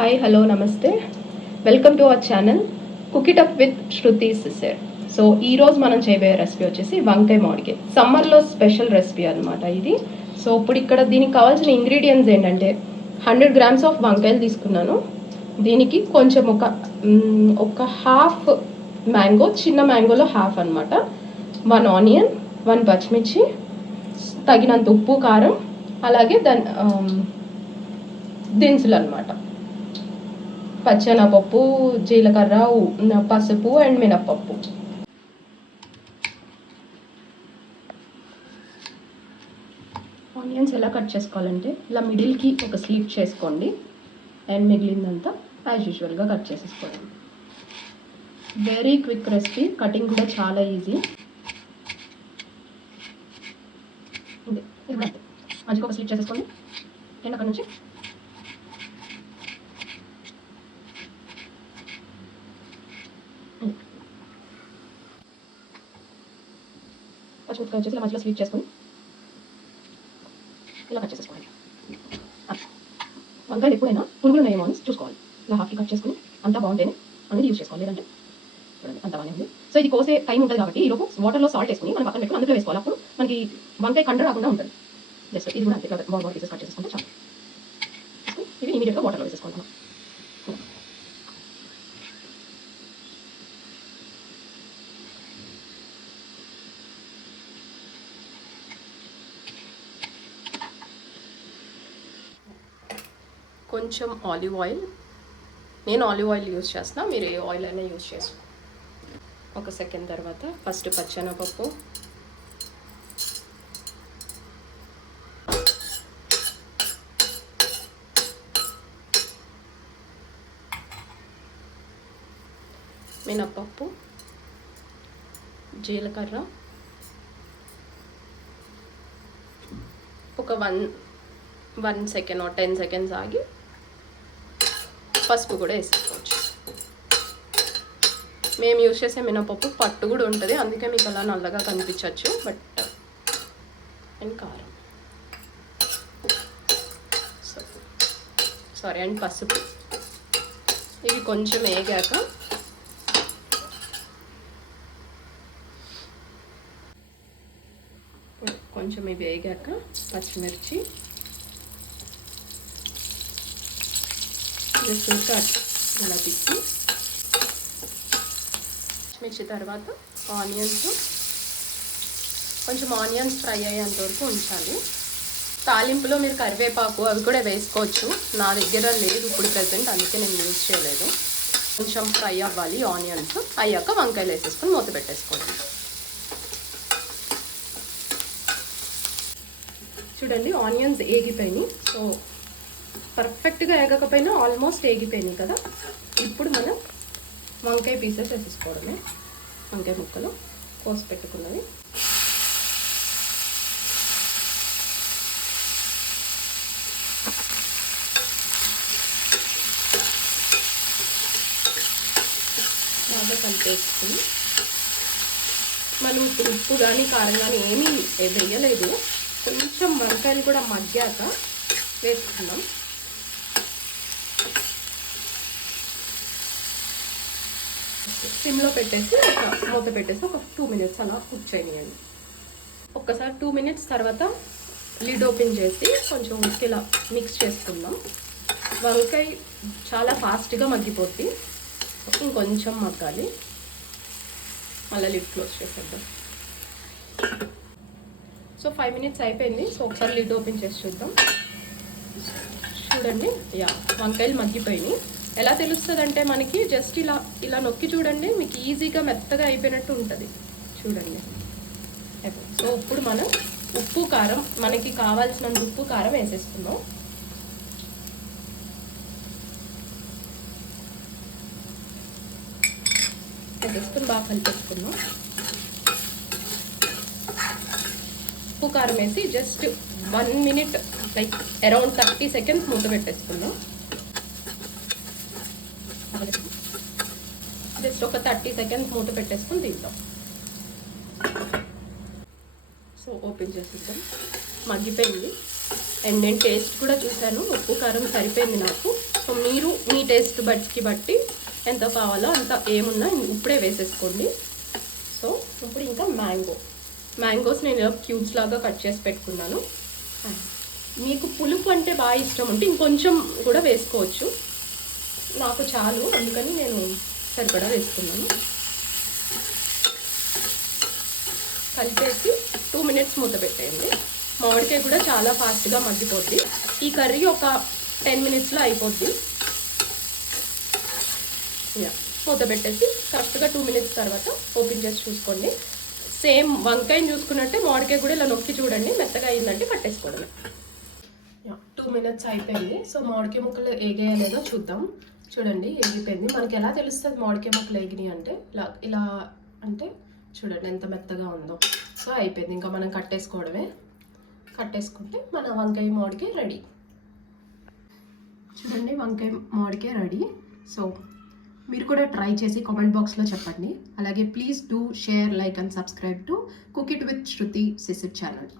Hi hello నమస్తే welcome to our channel cook it up with Shruti sister. So ఈరోజు మనం చేయబోయే recipe వచ్చేసి వంకాయ మామిడికాయ. సమ్మర్లో స్పెషల్ రెసిపీ అనమాట ఇది. సో ఇప్పుడు ఇక్కడ దీనికి కావాల్సిన ఇంగ్రీడియంట్స్ ఏంటంటే 100 grams ఆఫ్ వంకాయలు తీసుకున్నాను. దీనికి కొంచెం ఒక హాఫ్ మ్యాంగో, చిన్న మ్యాంగోలో హాఫ్ అనమాట, 1 ఆనియన్, 1 పచ్చిమిర్చి, తగినంత ఉప్పు కారం, అలాగే దినుసులు అనమాట, పచ్చెనపప్పు, జీలకర్ర, పసుపు అండ్ మినప్పప్పు. ఆనియన్స్ ఎలా కట్ చేసుకోవాలంటే ఇలా మిడిల్కి ఒక స్లిప్ చేసుకోండి అండ్ మిగిలిందంతా యాజ్ యూజువల్గా కట్ చేసేసుకోండి. వెరీ క్విక్ రెసిపీ, కటింగ్ కూడా చాలా ఈజీ. మధ్యకి ఒక స్లిప్ చేసేసుకోండి అండ్ అక్కడ నుంచి పచ్చిమిరపకాయ వచ్చేసి ఇలా మధ్యలో స్వీట్ చేసుకొని ఇలా కట్ చేసేసుకోవాలి. వంకాయలు ఎప్పుడైనా పురుగులు ఉన్నాయేమో అని చూసుకోవాలి. ఇలా హాఫ్కి కట్ చేసుకుని అంతా బాగుంటేనే అనేది యూజ్ చేసుకోవాలి, లేదంటే చూడండి అంత బాగానే ఉంది. సో ఇది కోసే టైం ఉంటుంది కాబట్టి ఈలోపు వాటర్లో సాల్ట్ వేసుకుని మనం పక్కన పెట్టుకుని అందులో వేసుకోవాలి. అప్పుడు మనకి వంకాయ కండ రాకుండా ఉంటుంది. జస్ట్ ఇది కూడా అంతే, బాగా పీసెస్ కట్ చేసుకుంటే చాలు. ఇవి ఇమీడియట్గా వాటర్లో వేసేసుకుంటాం. కొంచెం ఆలివ్ ఆయిల్, నేను ఆలివ్ ఆయిల్ యూజ్ చేస్తున్నా, మీరు ఏ ఆయిల్ అయినా యూజ్ చేసుకో. ఒక సెకండ్ తర్వాత ఫస్ట్ పచ్చెనపప్పు, మినప్పప్పు, జీలకర్ర, ఒక 1 సెకండ్ 10 సెకండ్స్ ఆగి పసుపు కూడా వేసుకోవచ్చు. మేము యూజ్ చేసే మినపప్పు పట్టు కూడా ఉంటుంది, అందుకే మీకు అలా నల్లగా కనిపించవచ్చు. బట్ అండ్ కారం, సారీ అండ్ పసుపు. ఇవి కొంచెం వేగాక కొంచెం ఇవి వేగాక పచ్చిమిర్చి జస్ట్ అలా తిప్పి, పచ్చిమిర్చి తర్వాత ఆనియన్స్, కొంచెం ఆనియన్స్ ఫ్రై అయ్యేంత వరకు ఉంచాలి. తాలింపులో మీరు కరివేపాకు అవి కూడా వేసుకోవచ్చు, నా దగ్గర లేదు ఇప్పుడు ప్రెజెంట్, అందుకే నేను యూజ్ చేయలేదు. కొంచెం ఫ్రై అవ్వాలి ఆనియన్స్, అయ్యాక వంకాయలు వేసేసుకొని మూత పెట్టేసుకోండి. చూడండి ఆనియన్స్ ఏగిపోయినాయి. సో పర్ఫెక్ట్గా ఏగకపోయినా ఆల్మోస్ట్ ఏగిపోయినాయి కదా. ఇప్పుడు మనం వంకాయ పీసెస్ వేసేసుకోవడమే, వంకాయ ముక్కలు కోసి పెట్టుకున్నవి. బాగా కలిపేసుకుని మనం ఇప్పుడు ఉప్పు కానీ కారం కానీ ఏమీ వేయలేదు, కొంచెం వంకాయలు కూడా మగ్గాక వేసుకున్నాం. సిమ్లో పెట్టేసి మూత పెట్టేసి ఒక 2 minutes అలా కుక్ చేయనియండి. ఒక్కసారి 2 minutes తర్వాత లిడ్ ఓపెన్ చేసి కొంచెం ఇలా మిక్స్ చేసుకుందాం. వంకాయ చాలా ఫాస్ట్గా మగ్గిపోద్ది, ఇంకొంచెం మగ్గాలి. మళ్ళీ లిడ్ క్లోజ్ చేసేద్దాం. సో 5 minutes అయిపోయింది. సో ఒకసారి లిడ్ ఓపెన్ చేసి చూద్దాం. చూడండి, వంకాయలు మగ్గిపోయినాయి. ఎలా తెలుస్తుంది అంటే మనకి జస్ట్ ఇలా నొక్కి చూడండి, మీకు ఈజీగా మెత్తగా అయిపోయినట్టు ఉంటుంది. చూడండి. సో ఇప్పుడు మనం ఉప్పు కారం, మనకి కావాల్సినంత ఉప్పు కారం వేసేసుకుందాం. వేసుకుని బాగా కలిపేసుకుందాం. ఉప్పు కారం వేసి just 1 minute, like around 30 seconds మూత పెట్టేసుకుందాం. జస్ట్ ఒక 30 seconds మూత పెట్టేసుకుని తీద్దాం. సో ఓపెన్ చేసేద్దాం. మగ్గిపోయింది. అండ్ నేను టేస్ట్ కూడా చూశాను, ఉప్పు కారం సరిపోయింది నాకు. సో మీరు మీ టేస్ట్ బడ్స్కి బట్టి ఎంత కావాలో అంత ఏమున్నా ఇప్పుడే వేసేసుకోండి. సో ఇప్పుడు ఇంకా మ్యాంగోస్ నేను క్యూబ్స్ లాగా కట్ చేసి పెట్టుకున్నాను. మీకు పులుపు అంటే బాగా ఇష్టం ఉంటే ఇంకొంచెం కూడా వేసుకోవచ్చు. నాకు చాలు, అందుకని నేను సరిపడా వేసుకున్నాను. కలిపేసి 2 మినిట్స్ మూత పెట్టేయండి. మామిడికాయ కూడా చాలా ఫాస్ట్గా మగ్గిపోద్ది. ఈ కర్రీ ఒక 10 మినిట్స్లో అయిపోద్ది. మూత పెట్టేసి కరెక్ట్గా 2 మినిట్స్ తర్వాత ఓపెన్ చేసి చూసుకోండి. సేమ్ వంకాయని చూసుకున్నట్టే మామిడికాయ కూడా ఇలా నొక్కి చూడండి, మెత్తగా అయిందంటే కట్టేసుకోవడమే. 2 మినిట్స్ అయిపోయింది. సో మామిడికాయ ముక్కలు ఏగేయలేదో చూద్దాం. చూడండి ఏగిపోయింది. మనకి ఎలా తెలుస్తుంది మామిడికాయ ముక్కలు ఏగినాయి అంటే ఇలా అంటే చూడండి ఎంత మెత్తగా ఉందో. సో అయిపోయింది, ఇంకా మనం కట్టేసుకోవడమే. కట్టేసుకుంటే మన వంకాయ మామిడికాయ రెడీ. చూడండి వంకాయ మామిడికాయ రెడీ. సో మీరు కూడా ట్రై చేసి కామెంట్ బాక్స్లో చెప్పండి. అలాగే please do share, like and subscribe to cook it with Shruti Sisir channel.